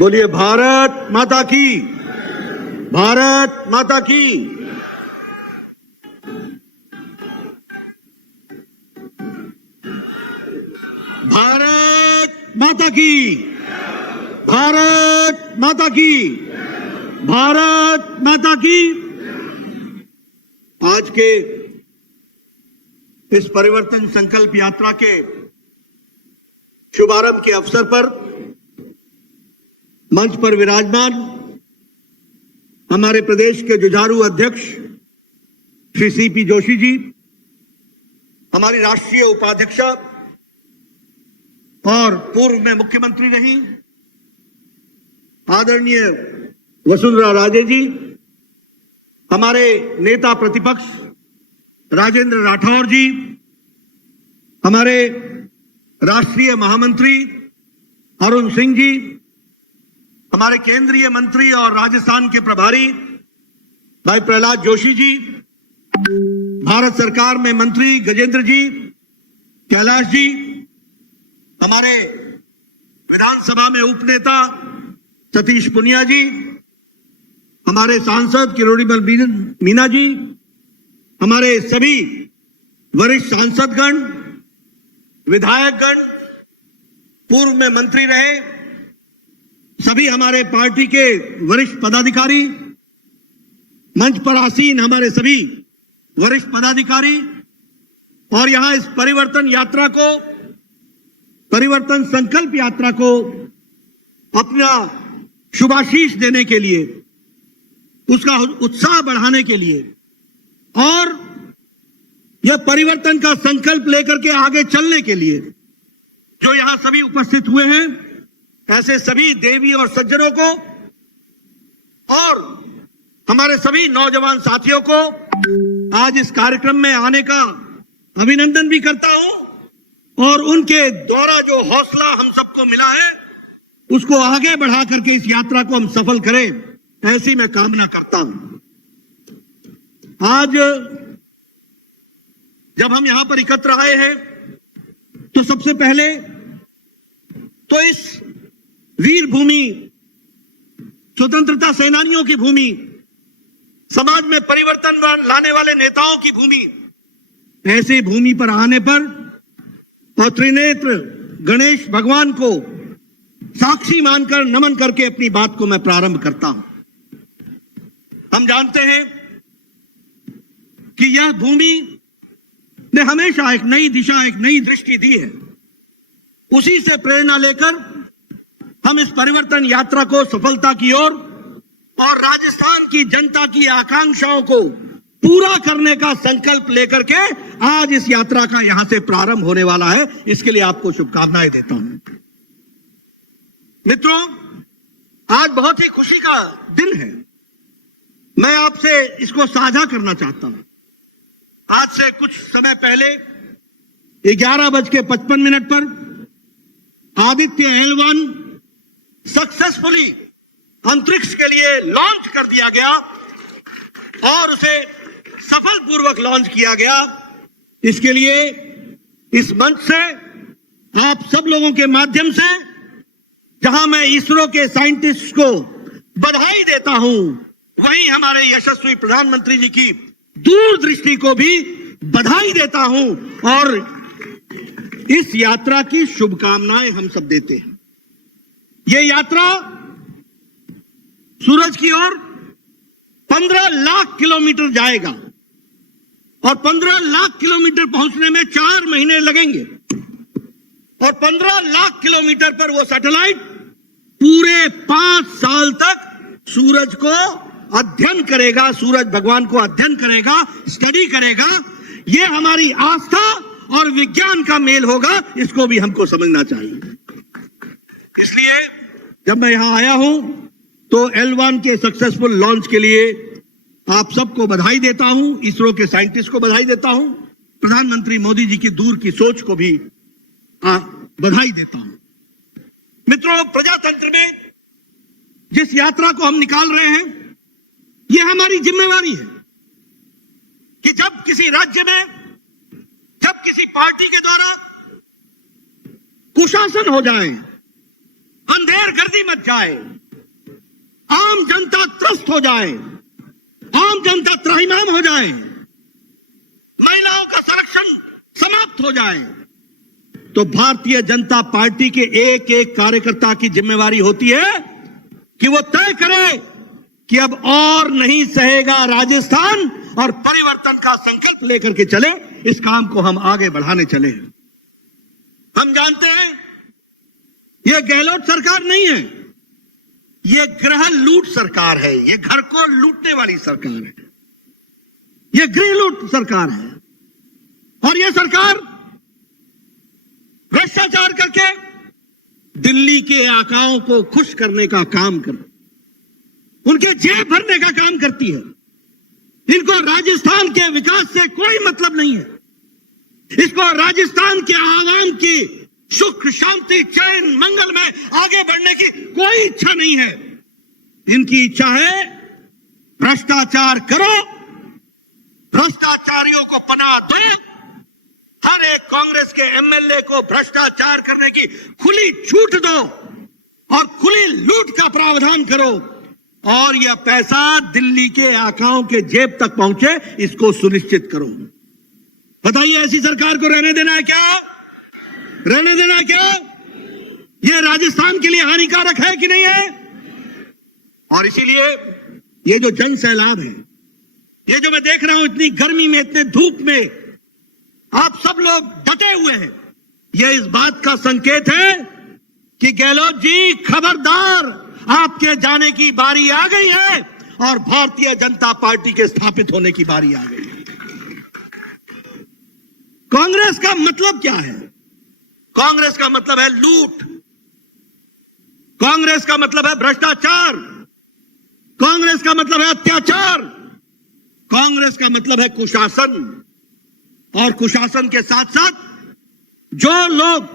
बोलिए भारत माता की, भारत माता की। भारत माता की, भारत माता की, भारत माता की। आज के इस परिवर्तन संकल्प यात्रा के शुभारंभ के अवसर पर मंच पर विराजमान हमारे प्रदेश के जुझारू अध्यक्ष श्री सीपी जोशी जी, हमारी राष्ट्रीय उपाध्यक्षा और पूर्व में मुख्यमंत्री रही आदरणीय वसुंधरा राजे जी, हमारे नेता प्रतिपक्ष राजेंद्र राठौर जी, हमारे राष्ट्रीय महामंत्री अरुण सिंह जी, हमारे केंद्रीय मंत्री और राजस्थान के प्रभारी भाई प्रहलाद जोशी जी, भारत सरकार में मंत्री गजेंद्र जी, कैलाश जी, हमारे विधानसभा में उपनेता सतीश पुनिया जी, हमारे सांसद किरोड़ीमल मीना जी, हमारे सभी वरिष्ठ सांसदगण, विधायकगण, पूर्व में मंत्री रहे सभी हमारे पार्टी के वरिष्ठ पदाधिकारी, मंच पर आसीन हमारे सभी वरिष्ठ पदाधिकारी और यहां इस परिवर्तन यात्रा को, परिवर्तन संकल्प यात्रा को अपना शुभाशीष देने के लिए, उसका उत्साह बढ़ाने के लिए और यह परिवर्तन का संकल्प लेकर के आगे चलने के लिए जो यहां सभी उपस्थित हुए हैं, ऐसे सभी देवी और सज्जनों को और हमारे सभी नौजवान साथियों को आज इस कार्यक्रम में आने का अभिनंदन भी करता हूं और उनके द्वारा जो हौसला हम सबको मिला है उसको आगे बढ़ा करके इस यात्रा को हम सफल करें, ऐसी मैं कामना करता हूं। आज जब हम यहां पर एकत्र आए हैं तो सबसे पहले तो इस वीर भूमि, स्वतंत्रता सेनानियों की भूमि, समाज में परिवर्तन लाने वाले नेताओं की भूमि, ऐसी भूमि पर आने पर और त्रिनेत्र गणेश भगवान को साक्षी मानकर नमन करके अपनी बात को मैं प्रारंभ करता हूं। हम जानते हैं कि यह भूमि ने हमेशा एक नई दिशा, एक नई दृष्टि दी है। उसी से प्रेरणा लेकर हम इस परिवर्तन यात्रा को सफलता की ओर और राजस्थान की जनता की आकांक्षाओं को पूरा करने का संकल्प लेकर के आज इस यात्रा का यहां से प्रारंभ होने वाला है। इसके लिए आपको शुभकामनाएं देता हूं। मित्रों, आज बहुत ही खुशी का दिन है। मैं आपसे इसको साझा करना चाहता हूं। आज से कुछ समय पहले 11:55 पर आदित्य L1 सक्सेसफुली अंतरिक्ष के लिए लॉन्च कर दिया गया और उसे सफलपूर्वक लॉन्च किया गया। इसके लिए इस मंच से आप सब लोगों के माध्यम से, जहां मैं इसरो के साइंटिस्ट को बधाई देता हूं, वहीं हमारे यशस्वी प्रधानमंत्री जी की दूरदृष्टि को भी बधाई देता हूं और इस यात्रा की शुभकामनाएं हम सब देते हैं। यह यात्रा सूरज की ओर 15 लाख किलोमीटर जाएगा और 15 लाख किलोमीटर पहुंचने में 4 महीने लगेंगे और 15 लाख किलोमीटर पर वो सैटेलाइट पूरे 5 साल तक सूरज को अध्ययन करेगा, सूरज भगवान को अध्ययन करेगा, स्टडी करेगा। ये हमारी आस्था और विज्ञान का मेल होगा, इसको भी हमको समझना चाहिए। इसलिए जब मैं यहां आया हूं तो L1 के सक्सेसफुल लॉन्च के लिए आप सबको बधाई देता हूं, इसरो के साइंटिस्ट को बधाई देता हूं, प्रधानमंत्री मोदी जी की दूर की सोच को भी बधाई देता हूं। मित्रों, प्रजातंत्र में जिस यात्रा को हम निकाल रहे हैं, यह हमारी जिम्मेवारी है कि जब किसी राज्य में, जब किसी पार्टी के द्वारा कुशासन हो जाए, अंधेर गर्दी मच जाए, आम जनता त्रस्त हो जाए, आम जनता त्राहिमाम हो जाए, महिलाओं का संरक्षण समाप्त हो जाए, तो भारतीय जनता पार्टी के एक एक कार्यकर्ता की जिम्मेवारी होती है कि वो तय करे कि अब और नहीं सहेगा राजस्थान और परिवर्तन का संकल्प लेकर के चले, इस काम को हम आगे बढ़ाने चले। हम जानते हैं यह गहलोत सरकार नहीं है, यह गृह लूट सरकार है, यह घर को लूटने वाली सरकार है, यह गृह लूट सरकार है। और यह सरकार भ्रष्टाचार करके दिल्ली के आकाओं को खुश करने का काम कर, उनके जेब भरने का काम करती है। इनको राजस्थान के विकास से कोई मतलब नहीं है, इसको राजस्थान के आवाम की सुख शांति चैन मंगल में आगे बढ़ने की कोई इच्छा नहीं है। इनकी इच्छा है भ्रष्टाचार करो, भ्रष्टाचारियों को पनाह दो, हर एक कांग्रेस के एमएलए को भ्रष्टाचार करने की खुली छूट दो और खुली लूट का प्रावधान करो, और यह पैसा दिल्ली के आकाओं के जेब तक पहुंचे, इसको सुनिश्चित करो। बताइए, ऐसी सरकार को रहने देना है क्या? रहने देना है क्या? यह राजस्थान के लिए हानिकारक है कि नहीं है? और इसीलिए ये जो जन सैलाब है, ये जो मैं देख रहा हूं इतनी गर्मी में, इतने धूप में आप सब लोग डटे हुए हैं, यह इस बात का संकेत है कि गहलोत जी खबरदार, आपके जाने की बारी आ गई है और भारतीय जनता पार्टी के स्थापित होने की बारी आ गई है। कांग्रेस का मतलब क्या है? कांग्रेस का मतलब है लूट, कांग्रेस का मतलब है भ्रष्टाचार, कांग्रेस का मतलब है अत्याचार, कांग्रेस का मतलब है कुशासन। और कुशासन के साथ साथ जो लोग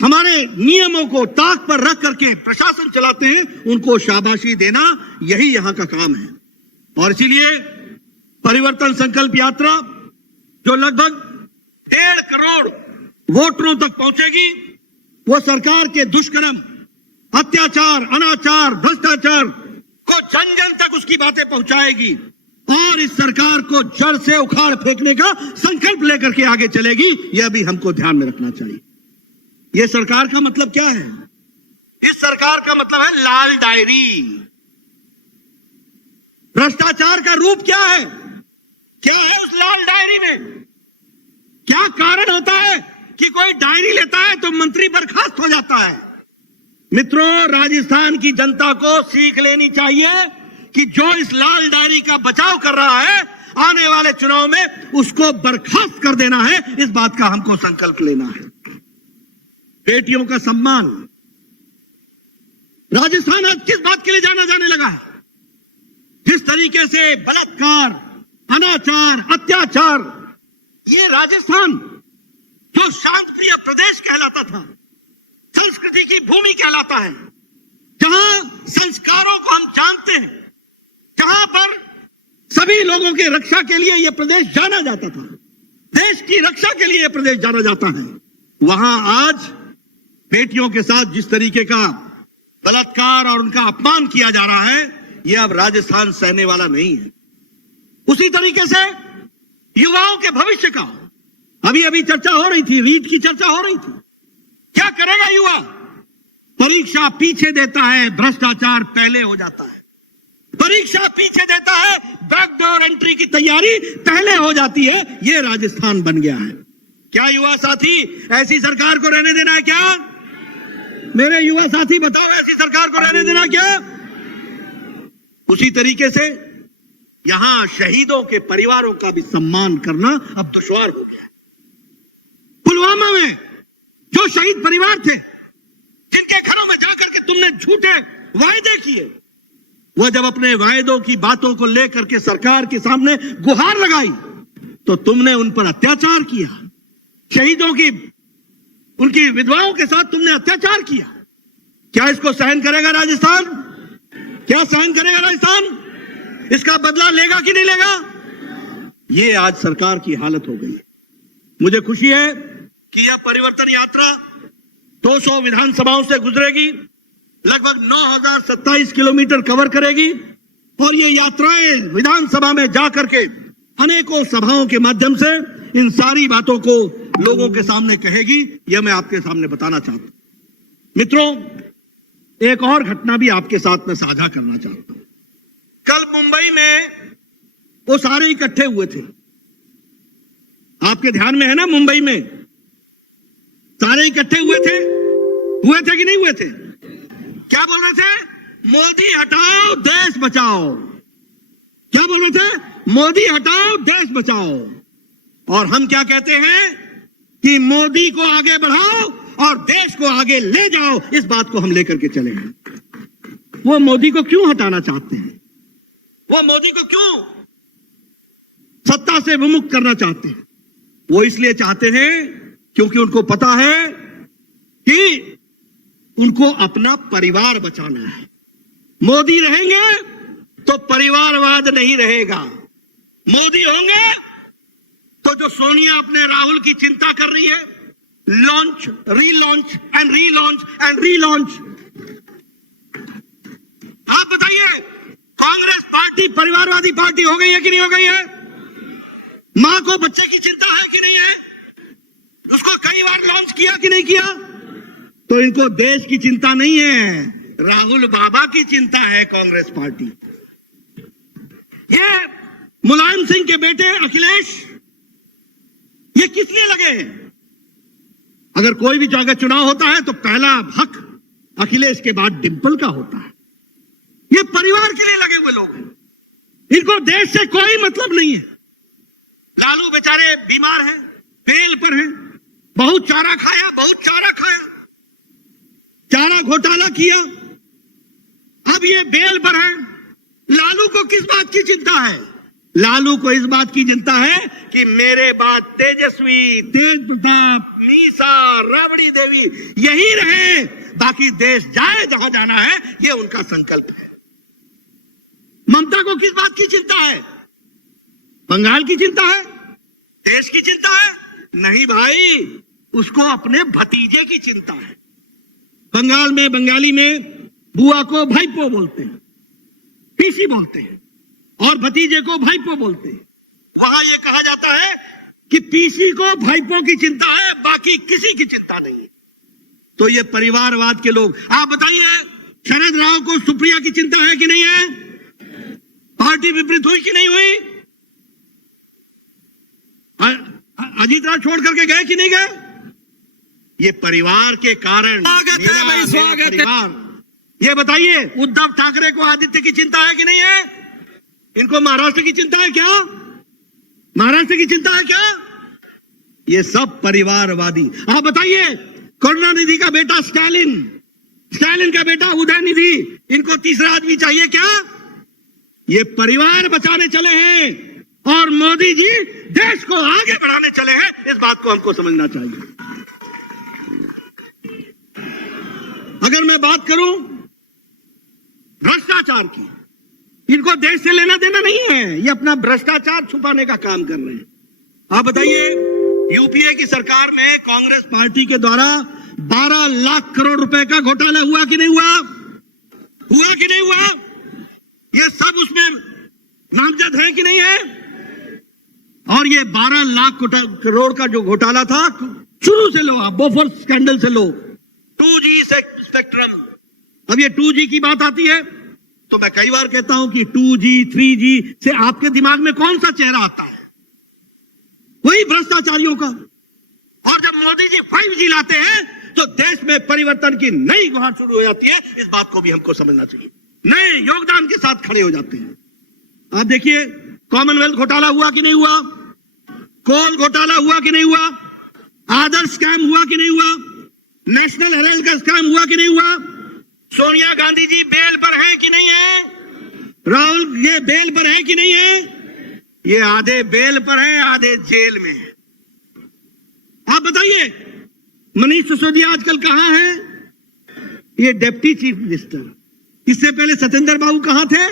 हमारे नियमों को ताक पर रख करके प्रशासन चलाते हैं, उनको शाबाशी देना, यही यहां का काम है। और इसीलिए परिवर्तन संकल्प यात्रा जो लगभग 1.5 करोड़ वोटरों तक पहुंचेगी, वो सरकार के दुष्कर्म, अत्याचार, अनाचार, भ्रष्टाचार को जन जन तक उसकी बातें पहुंचाएगी और इस सरकार को जड़ से उखाड़ फेंकने का संकल्प लेकर के आगे चलेगी। यह भी हमको ध्यान में रखना चाहिए। यह सरकार का मतलब क्या है? इस सरकार का मतलब है लाल डायरी। भ्रष्टाचार का रूप क्या है? क्या है उस लाल डायरी में? क्या कारण होता है कि कोई डायरी लेता है तो मंत्री बर्खास्त हो जाता है? मित्रों, राजस्थान की जनता को सीख लेनी चाहिए कि जो इस लाल डायरी का बचाव कर रहा है, आने वाले चुनाव में उसको बर्खास्त कर देना है। इस बात का हमको संकल्प लेना है। बेटियों का सम्मान, राजस्थान आज किस बात के लिए जाना जाने लगा है? जिस तरीके से बलात्कार, अनाचार, अत्याचार, ये राजस्थान जो शांत प्रिय प्रदेश कहलाता था, संस्कृति की भूमि कहलाता है, जहां संस्कारों को हम जानते हैं, जहां पर सभी लोगों की रक्षा के लिए यह प्रदेश जाना जाता था, देश की रक्षा के लिए यह प्रदेश जाना जाता है, वहां आज बेटियों के साथ जिस तरीके का बलात्कार और उनका अपमान किया जा रहा है, यह अब राजस्थान सहने वाला नहीं है। उसी तरीके से युवाओं के भविष्य का अभी अभी चर्चा हो रही थी, रीट की चर्चा हो रही थी। क्या करेगा युवा? परीक्षा पीछे देता है, भ्रष्टाचार पहले हो जाता है। परीक्षा पीछे देता है, बैकडोर एंट्री की तैयारी पहले हो जाती है। यह राजस्थान बन गया है। क्या युवा साथी ऐसी सरकार को रहने देना है क्या? मेरे युवा साथी बताओ, ऐसी सरकार को रहने देना क्या? उसी तरीके से यहां शहीदों के परिवारों का भी सम्मान करना अब दुश्वार हो गया। पुलवामा में जो शहीद परिवार थे, जिनके घरों में जाकर के तुमने झूठे वायदे किए, वह जब अपने वायदों की बातों को लेकर के सरकार के सामने गुहार लगाई, तो तुमने उन पर अत्याचार किया। शहीदों की, उनकी विधवाओं के साथ तुमने अत्याचार किया। क्या इसको सहन करेगा राजस्थान? क्या सहन करेगा राजस्थान? इसका बदला लेगा कि नहीं लेगा? ये आज सरकार की हालत हो गई है। मुझे खुशी है कि यह परिवर्तन यात्रा 200 विधानसभाओं से गुजरेगी, लगभग 9027 किलोमीटर कवर करेगी और ये यात्राएं विधानसभा में जाकर के अनेकों सभाओं के माध्यम से इन सारी बातों को लोगों के सामने कहेगी। यह मैं आपके सामने बताना चाहता हूं। मित्रों, एक और घटना भी आपके साथ में साझा करना चाहता हूं। कल मुंबई में वो सारे इकट्ठे हुए थे, आपके ध्यान में है ना? मुंबई में सारे इकट्ठे हुए थे कि नहीं हुए थे? क्या बोल रहे थे? मोदी हटाओ देश बचाओ। क्या बोल रहे थे? मोदी हटाओ देश बचाओ। और हम क्या कहते हैं कि मोदी को आगे बढ़ाओ और देश को आगे ले जाओ। इस बात को हम लेकर के चले हैं। वो मोदी को क्यों हटाना चाहते हैं? वो मोदी को क्यों सत्ता से विमुक्त करना चाहते हैं? वो इसलिए चाहते हैं क्योंकि उनको पता है कि उनको अपना परिवार बचाना है। मोदी रहेंगे तो परिवारवाद नहीं रहेगा। मोदी होंगे तो जो सोनिया अपने राहुल की चिंता कर रही है, launch, relaunch and relaunch and relaunch. आप बताइए, कांग्रेस पार्टी परिवारवादी पार्टी हो गई है कि नहीं हो गई है? मां को बच्चे की चिंता है कि नहीं है? उसको कई बार लॉन्च किया कि नहीं किया? तो इनको देश की चिंता नहीं है, राहुल बाबा की चिंता है कांग्रेस पार्टी। ये मुलायम सिंह के बेटे अखिलेश, ये किस लिए लगे हैं? अगर कोई भी जगह चुनाव होता है तो पहला हक अखिलेश के बाद डिंपल का होता है। ये परिवार के लिए लगे हुए लोग हैं, इनको देश से कोई मतलब नहीं है। लालू बेचारे बीमार हैं, बेल पर हैं, बहुत चारा खाया, चारा घोटाला किया, अब ये बेल पर है। लालू को किस बात की चिंता है? लालू को इस बात की चिंता है कि मेरे बाद तेजस्वी, तेज प्रताप, मीसा, राबड़ी देवी यही रहे, बाकी देश जाए जहां जाना है, ये उनका संकल्प है। ममता को किस बात की चिंता है? बंगाल की चिंता है? देश की चिंता है? नहीं भाई, उसको अपने भतीजे की चिंता है। बंगाल में बंगाली में बुआ को भाईपो बोलते हैं, पीसी बोलते हैं, और भतीजे को भाईपो बोलते हैं। वहां यह कहा जाता है कि पीसी को भाईपो की चिंता है, बाकी किसी की चिंता नहीं। तो ये परिवारवाद के लोग। आप बताइए, शरद राव को सुप्रिया की चिंता है कि नहीं है? पार्टी विपरीत हुई कि नहीं हुई? अजीत राव छोड़ करके गए कि नहीं गए? ये परिवार के कारण। स्वागत है भाई, स्वागत है। ये बताइए, उद्धव ठाकरे को आदित्य की चिंता है कि नहीं है? इनको महाराष्ट्र की चिंता है क्या? महाराष्ट्र की चिंता है क्या? ये सब परिवारवादी। आप बताइए, करुणानिधि का बेटा स्टालिन, स्टालिन का बेटा उदयनिधि, इनको तीसरा आदमी चाहिए क्या? ये परिवार बचाने चले हैं और मोदी जी देश को आगे बढ़ाने चले हैं। इस बात को हमको समझना चाहिए। अगर मैं बात करूं भ्रष्टाचार की, इनको देश से लेना देना नहीं है, ये अपना भ्रष्टाचार छुपाने का काम कर रहे हैं। आप बताइए, यूपीए की सरकार में कांग्रेस पार्टी के द्वारा 12 लाख करोड़ रुपए का घोटाला हुआ कि नहीं हुआ? हुआ कि नहीं हुआ? ये सब उसमें नामजद है कि नहीं है? और ये 12 लाख करोड़ का जो घोटाला था, शुरू से लो, आप बोफोर्स स्कैंडल से लो, 2G स्पेक्ट्रम। अब ये 2G की बात आती है तो मैं कई बार कहता हूं कि 2G 3G से आपके दिमाग में कौन सा चेहरा आता है? वही भ्रष्टाचारियों का। और जब मोदी जी 5G लाते हैं तो देश में परिवर्तन की नई गुहार शुरू हो जाती है। इस बात को भी हमको समझना चाहिए। नए योगदान के साथ खड़े हो जाते हैं। आप देखिए, कॉमनवेल्थ घोटाला हुआ कि नहीं हुआ? कोल घोटाला हुआ कि नहीं हुआ? आदर्श स्कैम हुआ कि नहीं हुआ? नेशनल हेराल्ड का स्कैम हुआ कि नहीं हुआ? सोनिया गांधी जी बेल पर हैं कि नहीं है? राहुल ये बेल पर है कि नहीं है? ये आधे बेल पर है, आधे जेल में है। आप बताइए, मनीष सिसोदिया आजकल कहां है? ये डिप्टी चीफ मिनिस्टर। इससे पहले सत्येंद्र बाबू कहां थे?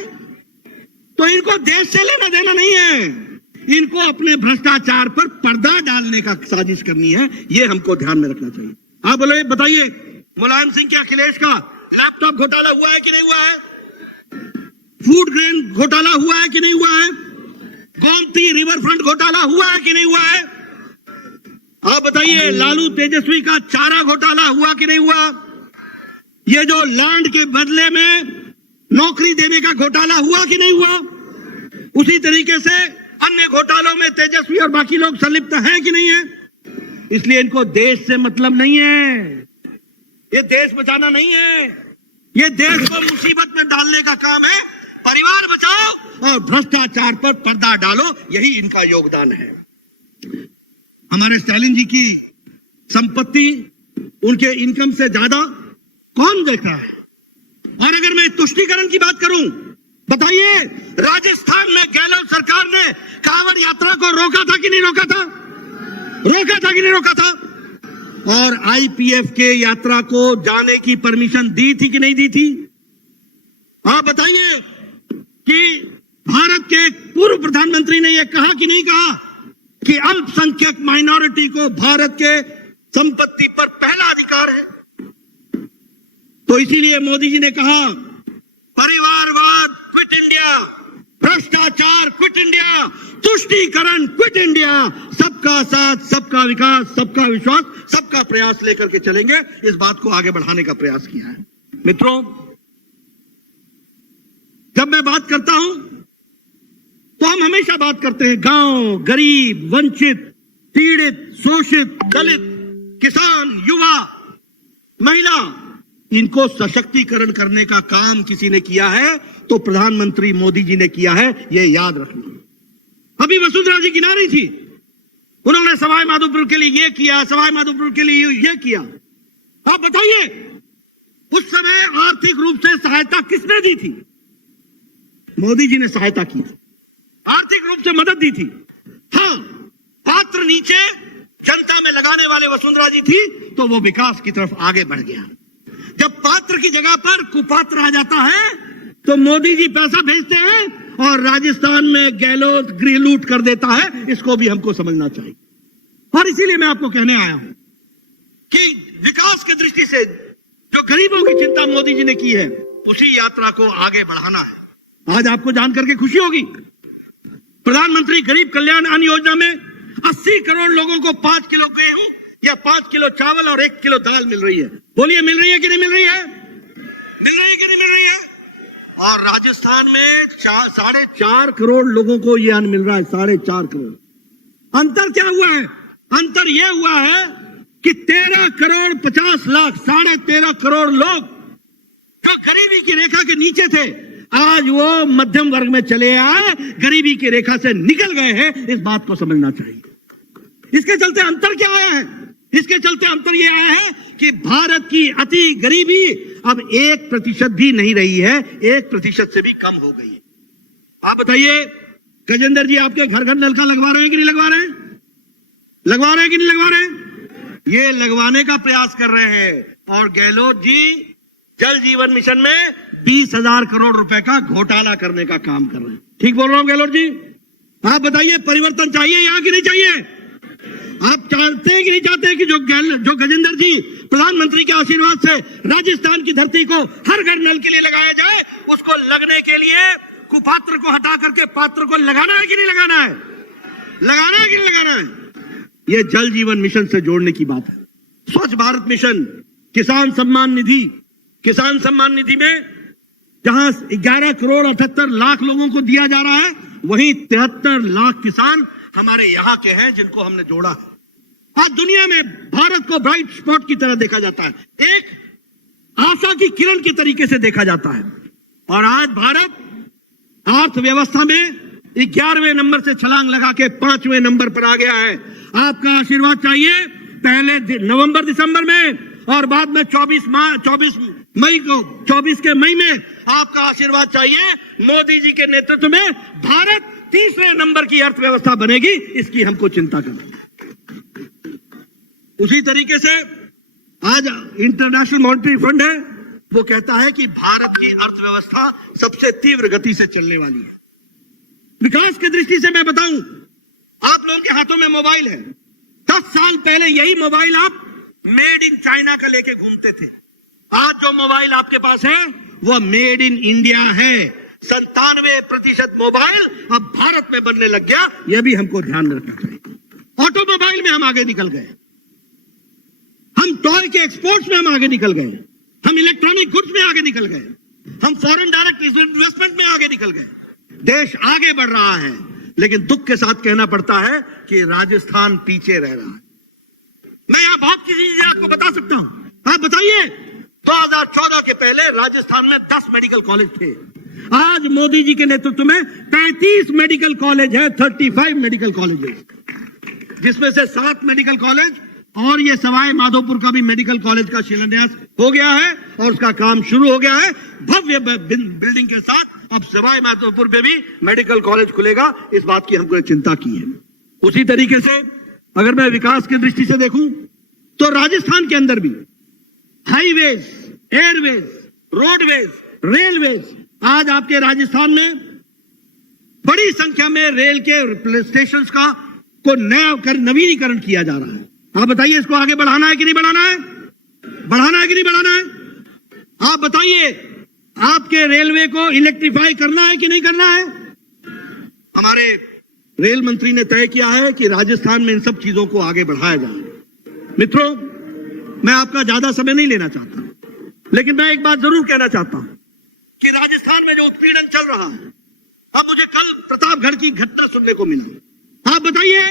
तो इनको देश से लेना देना नहीं है, इनको अपने भ्रष्टाचार पर पर्दा डालने का साजिश करनी है। ये हमको ध्यान में रखना चाहिए। आप बोले बताइए, मुलायम सिंह के अखिलेश का लैपटॉप घोटाला हुआ है कि नहीं हुआ है? फूड ग्रेन घोटाला हुआ है कि नहीं हुआ है? गोमती रिवर फ्रंट घोटाला हुआ है कि नहीं हुआ है? आप बताइए, लालू तेजस्वी का चारा घोटाला हुआ कि नहीं हुआ? ये जो लैंड के बदले में नौकरी देने का घोटाला हुआ कि नहीं हुआ? उसी तरीके से अन्य घोटालों में तेजस्वी और बाकी लोग संलिप्त हैं कि नहीं है? इसलिए इनको देश से मतलब नहीं है, ये देश बचाना नहीं है, ये देश को मुसीबत में डालने का काम है। परिवार बचाओ और भ्रष्टाचार पर पर्दा डालो, यही इनका योगदान है। हमारे स्टालिन जी की संपत्ति उनके इनकम से ज्यादा कौन देखता है? और अगर मैं तुष्टीकरण की बात करूं, बताइए, राजस्थान में गहलोत सरकार ने कांवड़ यात्रा को रोका था कि नहीं रोका था? रोका था कि नहीं रोका था? और आईपीएफ के यात्रा को जाने की परमिशन दी थी कि नहीं दी थी? आप बताइए कि भारत के पूर्व प्रधानमंत्री ने यह कहा कि नहीं कहा कि अल्पसंख्यक माइनॉरिटी को भारत के संपत्ति पर पहला अधिकार है? तो इसीलिए मोदी जी ने कहा, परिवारवाद क्विट इंडिया, भ्रष्टाचार क्विट इंडिया, तुष्टीकरण क्विट इंडिया, सबका साथ, सबका विकास, सबका विश्वास, सबका प्रयास लेकर के चलेंगे। इस बात को आगे बढ़ाने का प्रयास किया है। मित्रों, जब मैं बात करता हूं तो हम हमेशा बात करते हैं गांव, गरीब, वंचित, पीड़ित, शोषित, दलित, किसान, युवा, महिला, इनको सशक्तिकरण करने का काम किसी ने किया है तो प्रधानमंत्री मोदी जी ने किया है, यह याद रखना। अभी वसुंधरा जी गिना रही थी, उन्होंने सवाई माधोपुर के लिए यह किया, सवाई माधोपुर के लिए यह किया। आप बताइए, उस समय आर्थिक रूप से सहायता किसने दी थी? मोदी जी ने सहायता की थी, आर्थिक रूप से मदद दी थी। हाँ, पात्र नीचे जनता में लगाने वाले वसुंधरा जी थी तो वो विकास की तरफ आगे बढ़ गया। जब पात्र की जगह पर कुपात्र आ जाता है तो मोदी जी पैसा भेजते हैं और राजस्थान में गहलोत गृह लूट कर देता है। इसको भी हमको समझना चाहिए। और इसीलिए मैं आपको कहने आया हूं कि विकास की दृष्टि से जो गरीबों की चिंता मोदी जी ने की है, उसी यात्रा को आगे बढ़ाना है। आज आपको जानकर के खुशी होगी, प्रधानमंत्री गरीब कल्याण अन्न योजना में 80 करोड़ लोगों को 5 किलो गेहूं या 5 किलो चावल और 1 किलो दाल मिल रही है। बोलिए, मिल रही है कि नहीं मिल रही है? मिल रही है कि नहीं मिल रही है? और राजस्थान में 4.5 करोड़ लोगों को यह अन्न मिल रहा है, 4.5 करोड़। अंतर क्या हुआ है? अंतर यह हुआ है कि 13 करोड़ 50 लाख, 13.5 करोड़ लोग जो गरीबी की रेखा के नीचे थे, आज वो मध्यम वर्ग में चले आए, गरीबी की रेखा से निकल गए हैं। इस बात को समझना चाहिए। इसके चलते अंतर क्या आया है? इसके चलते अंतर यह आया है कि भारत की अति गरीबी अब 1% भी नहीं रही है, 1% से भी कम हो गई है। आप बताइए, गजेंद्र जी आपके घर घर नलका लगवा रहे हैं कि नहीं लगवा रहे हैं? लगवा रहे हैं कि नहीं लगवा रहे हैं? ये लगवाने का प्रयास कर रहे हैं। और गहलोत जी जल जीवन मिशन में 20,000 करोड़ रुपए का घोटाला करने का काम कर रहे हैं। ठीक बोल रहा हूं गहलोत जी? आप बताइए, परिवर्तन चाहिए यहां कि नहीं चाहिए? आप चाहते हैं कि नहीं चाहते हैं कि जो गजेंद्र जी प्रधानमंत्री के आशीर्वाद से राजस्थान की धरती को हर घर नल के लिए लगाया जाए, उसको लगने के लिए कुपात्र को हटा करके पात्र को लगाना है कि नहीं लगाना है? लगाना है कि नहीं लगाना है? यह जल जीवन मिशन से जोड़ने की बात है। स्वच्छ भारत मिशन, किसान सम्मान निधि, किसान सम्मान निधि में जहां 11 करोड़ 78 लाख लोगों को दिया जा रहा है, वहीं 73 लाख किसान हमारे यहां के हैं जिनको हमने जोड़ा है। आज दुनिया में भारत को ब्राइट स्पॉट की तरह देखा जाता है, एक आशा की किरण के तरीके से देखा जाता है। और आज भारत अर्थव्यवस्था में 11वें नंबर से छलांग लगा के 5वें नंबर पर आ गया है। आपका आशीर्वाद चाहिए। पहले नवंबर दिसंबर में और बाद में 24 के मई में आपका आशीर्वाद चाहिए। मोदी जी के नेतृत्व में भारत 3रे नंबर की अर्थव्यवस्था बनेगी, इसकी हमको चिंता करनी है। उसी तरीके से आज इंटरनेशनल मॉनेटरी फंड है, वो कहता है कि भारत की अर्थव्यवस्था सबसे तीव्र गति से चलने वाली है। विकास की दृष्टि से मैं बताऊं, आप लोगों के हाथों में मोबाइल है। 10 साल पहले यही मोबाइल आप मेड इन चाइना का लेके घूमते थे। आज जो मोबाइल आपके पास है वो मेड इन इंडिया है। 97% मोबाइल अब भारत में बनने लग गया, यह भी हमको ध्यान में रखना चाहिए। ऑटोमोबाइल में हम आगे निकल गए, हम टॉय के एक्सपोर्ट्स में हम आगे निकल गए, हम इलेक्ट्रॉनिक गुड्स में आगे निकल गए, हम फॉरेन डायरेक्ट इन्वेस्टमेंट में आगे निकल गए। देश आगे बढ़ रहा है, लेकिन दुख के साथ कहना पड़ता है कि राजस्थान पीछे रह रहा है। मैं यहां बहुत सी चीजें आपको बता सकता हूं। आप बताइए, 2014 के पहले राजस्थान में 10 मेडिकल कॉलेज थे। आज मोदी जी के नेतृत्व में 33 मेडिकल कॉलेज है, 35 मेडिकल कॉलेज, जिसमें से 7 मेडिकल कॉलेज और ये सवाई माधोपुर का भी मेडिकल कॉलेज का शिलान्यास हो गया है और उसका काम शुरू हो गया है। भव्य बिल्डिंग के साथ अब सवाई माधोपुर पे भी मेडिकल कॉलेज खुलेगा, इस बात की हमको चिंता की है। उसी तरीके से अगर मैं विकास की दृष्टि से देखूं तो राजस्थान के अंदर भी हाईवेज, एयरवेज, रोडवेज, रेलवेज, आज आपके राजस्थान में बड़ी संख्या में रेल के स्टेशंस का को नवीनीकरण किया जा रहा है। आप बताइए, इसको आगे बढ़ाना है कि नहीं बढ़ाना है? बढ़ाना है कि नहीं बढ़ाना है? आप बताइए, आपके रेलवे को इलेक्ट्रीफाई करना है कि नहीं करना है? हमारे रेल मंत्री ने तय किया है कि राजस्थान में इन सब चीजों को आगे बढ़ाया जाए। मित्रों, मैं आपका ज्यादा समय नहीं लेना चाहता, लेकिन मैं एक बात जरूर कहना चाहता हूं कि राजस्थान में जो उत्पीड़न चल रहा है, अब मुझे कल प्रतापगढ़ की घटना सुनने को मिला। आप बताइए,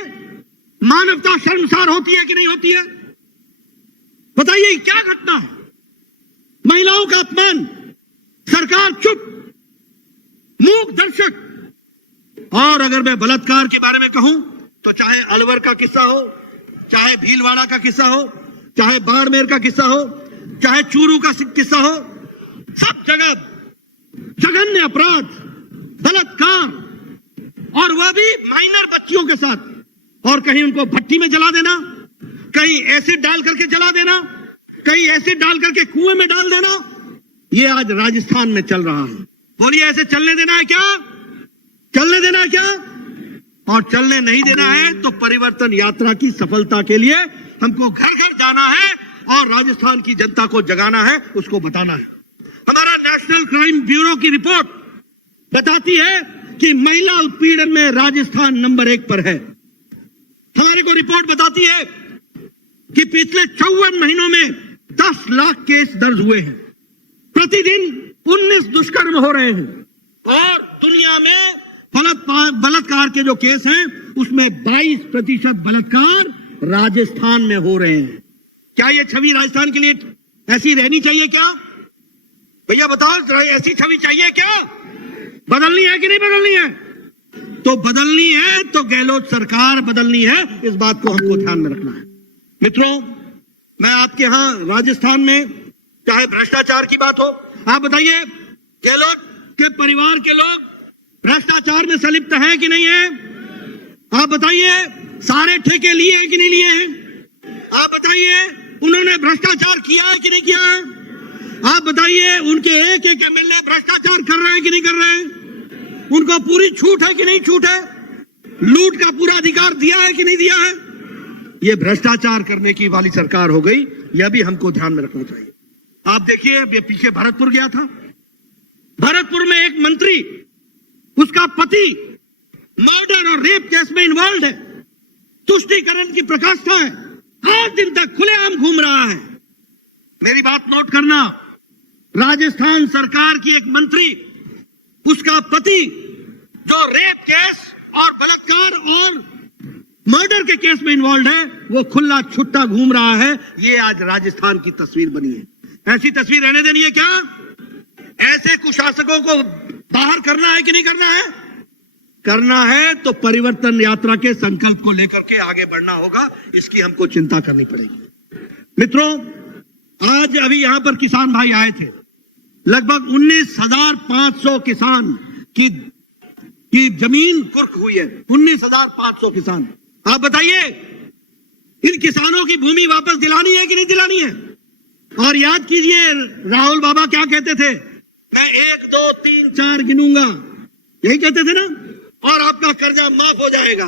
मानवता शर्मसार होती है कि नहीं होती है? बताइए, क्या घटना है? महिलाओं का अपमान, सरकार चुप, मूक दर्शक। और अगर मैं बलात्कार के बारे में कहूं तो चाहे अलवर का किस्सा हो, चाहे भीलवाड़ा का किस्सा हो, चाहे बाड़मेर का किस्सा हो, चाहे चूरू का किस्सा हो, सब जगह जघन्य अपराध, बलात्कार, और वह भी माइनर बच्चियों के साथ। और कहीं उनको भट्टी में जला देना, कहीं एसिड डाल करके जला देना, कहीं एसिड डाल करके कुएं में डाल देना, यह आज राजस्थान में चल रहा है। बोलिए, ऐसे चलने देना है क्या? चलने देना है क्या? और चलने नहीं देना है तो परिवर्तन यात्रा की सफलता के लिए हमको घर घर जाना है और राजस्थान की जनता को जगाना है, उसको बताना है। हमारा नेशनल क्राइम ब्यूरो की रिपोर्ट बताती है कि महिला उत्पीड़न में राजस्थान नंबर 1 पर है। हमारे को रिपोर्ट बताती है कि पिछले 54 महीनों में 10 लाख केस दर्ज हुए हैं। प्रतिदिन 19 दुष्कर्म हो रहे हैं और दुनिया में बलात्कार के जो केस हैं उसमें 22% बलात्कार राजस्थान में हो रहे हैं। क्या ये छवि राजस्थान के लिए ऐसी रहनी चाहिए क्या? भैया बताओ, ऐसी छवि चाहिए क्या? बदलनी है कि नहीं बदलनी है? तो बदलनी है तो गहलोत सरकार बदलनी है, इस बात को हमको ध्यान में रखना है। मित्रों, मैं आपके यहां राजस्थान में चाहे भ्रष्टाचार की बात हो, आप बताइए, गहलोत के परिवार के लोग भ्रष्टाचार में संलिप्त है कि नहीं है? आप बताइए, सारे ठेके लिए हैं कि नहीं लिए हैं? आप बताइए, उन्होंने भ्रष्टाचार किया है कि नहीं किया है? आप बताइए, उनके एक एक एमएलए भ्रष्टाचार कर रहे हैं कि नहीं कर रहे हैं? उनको पूरी छूट है कि नहीं छूट है? लूट का पूरा अधिकार दिया है कि नहीं दिया है? ये भ्रष्टाचार करने की वाली सरकार हो गई, यह भी हमको ध्यान में रखना चाहिए। आप देखिए, ये पीछे भरतपुर गया था, भरतपुर में एक मंत्री, उसका पति मर्डर और रेप केस में इन्वॉल्व है, तुष्टीकरण की प्रकाष्ठा है, 8 दिन तक खुलेआम घूम रहा है। मेरी बात नोट करना, राजस्थान सरकार की एक मंत्री, उसका पति जो रेप केस और बलात्कार और मर्डर के केस में इन्वॉल्व है, वो खुला छुट्टा घूम रहा है। ये आज राजस्थान की तस्वीर बनी है। ऐसी तस्वीर रहने देनी है क्या? ऐसे कुशासकों को बाहर करना है कि नहीं करना है? करना है तो परिवर्तन यात्रा के संकल्प को लेकर के आगे बढ़ना होगा, इसकी हमको चिंता करनी पड़ेगी। मित्रों, आज अभी यहां पर किसान भाई आए थे, लगभग 19,500 किसान की जमीन कुर्क हुई है। 19,500 किसान। आप बताइए, इन किसानों की भूमि वापस दिलानी है कि नहीं दिलानी है? और याद कीजिए, राहुल बाबा क्या कहते थे, मैं 1, 2, 3, 4 गिनूंगा, यही कहते थे ना, और आपका कर्जा माफ हो जाएगा।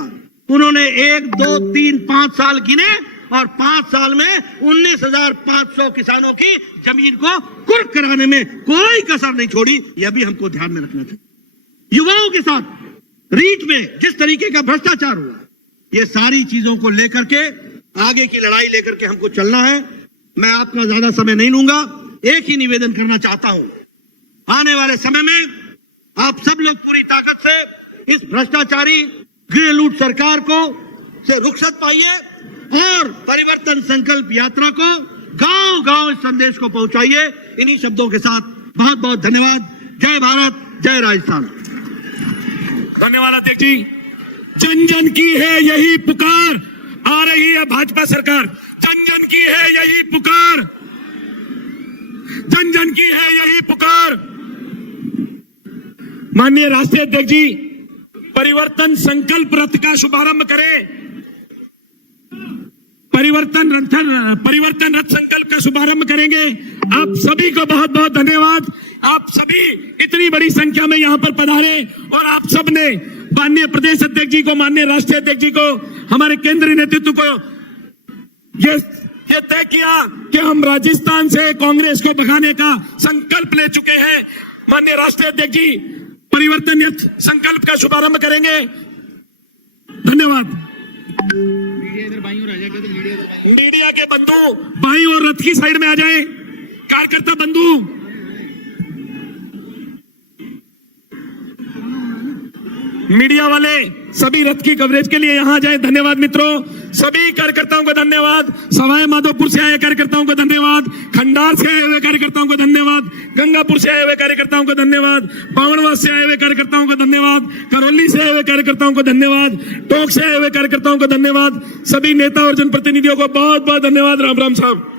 उन्होंने 1, 2, 3, 5 साल गिने और 5 साल में 19,500 किसानों की जमीन को कुर्क कराने में कोई कसर नहीं छोड़ी। यह भी हमको ध्यान में रखना चाहिए। युवाओं के साथ रीट में जिस तरीके का भ्रष्टाचार हुआ, ये सारी चीजों को लेकर के आगे की लड़ाई लेकर के हमको चलना है। मैं आपका ज्यादा समय नहीं लूंगा, एक ही निवेदन करना चाहता हूं, आने वाले समय में आप सब लोग पूरी ताकत से इस भ्रष्टाचारी गृह लूट सरकार को से रुखसत पाइए और परिवर्तन संकल्प यात्रा को गांव गांव इस संदेश को पहुंचाइए। इन्हीं शब्दों के साथ बहुत बहुत धन्यवाद। जय भारत, जय राजस्थान। धन्यवाद अध्यक्ष जी। जन जन की है यही पुकार, आ रही है भाजपा सरकार। जन जन की है यही पुकार, जन जन की है यही पुकार। माननीय राष्ट्रीय अध्यक्ष जी, परिवर्तन संकल्प रथ का शुभारंभ करें। परिवर्तन रथ संकल्प का शुभारंभ करेंगे। आप सभी को बहुत बहुत धन्यवाद। आप सभी इतनी बड़ी संख्या में यहां पर पधारे और आप सब ने माननीय प्रदेश अध्यक्ष जी को, माननीय राष्ट्रीय अध्यक्ष जी को, हमारे केंद्रीय नेतृत्व को ये तय किया कि हम राजस्थान से कांग्रेस को भगाने का संकल्प ले चुके हैं। माननीय राष्ट्रीय अध्यक्ष जी परिवर्तन संकल्प का शुभारंभ करेंगे। धन्यवाद। मीडिया के बंधु बाईं और रथ की साइड में आ जाएं। कार्यकर्ता बंधु मीडिया वाले सभी रथ की कवरेज के लिए यहां आ जाएं। धन्यवाद मित्रों, सभी कार्यकर्ताओं को धन्यवाद। सवाई माधोपुर से आए कार्यकर्ताओं को धन्यवाद। खंडार से आए हुए कार्यकर्ताओं को धन्यवाद। गंगापुर से आए हुए कार्यकर्ताओं को धन्यवाद। बावड़वा से आए हुए कार्यकर्ताओं को धन्यवाद। करौली से आए हुए कार्यकर्ताओं को धन्यवाद। टोंक से आए हुए कार्यकर्ताओं को धन्यवाद। सभी नेता और जनप्रतिनिधियों को बहुत बहुत धन्यवाद। राम राम साहब।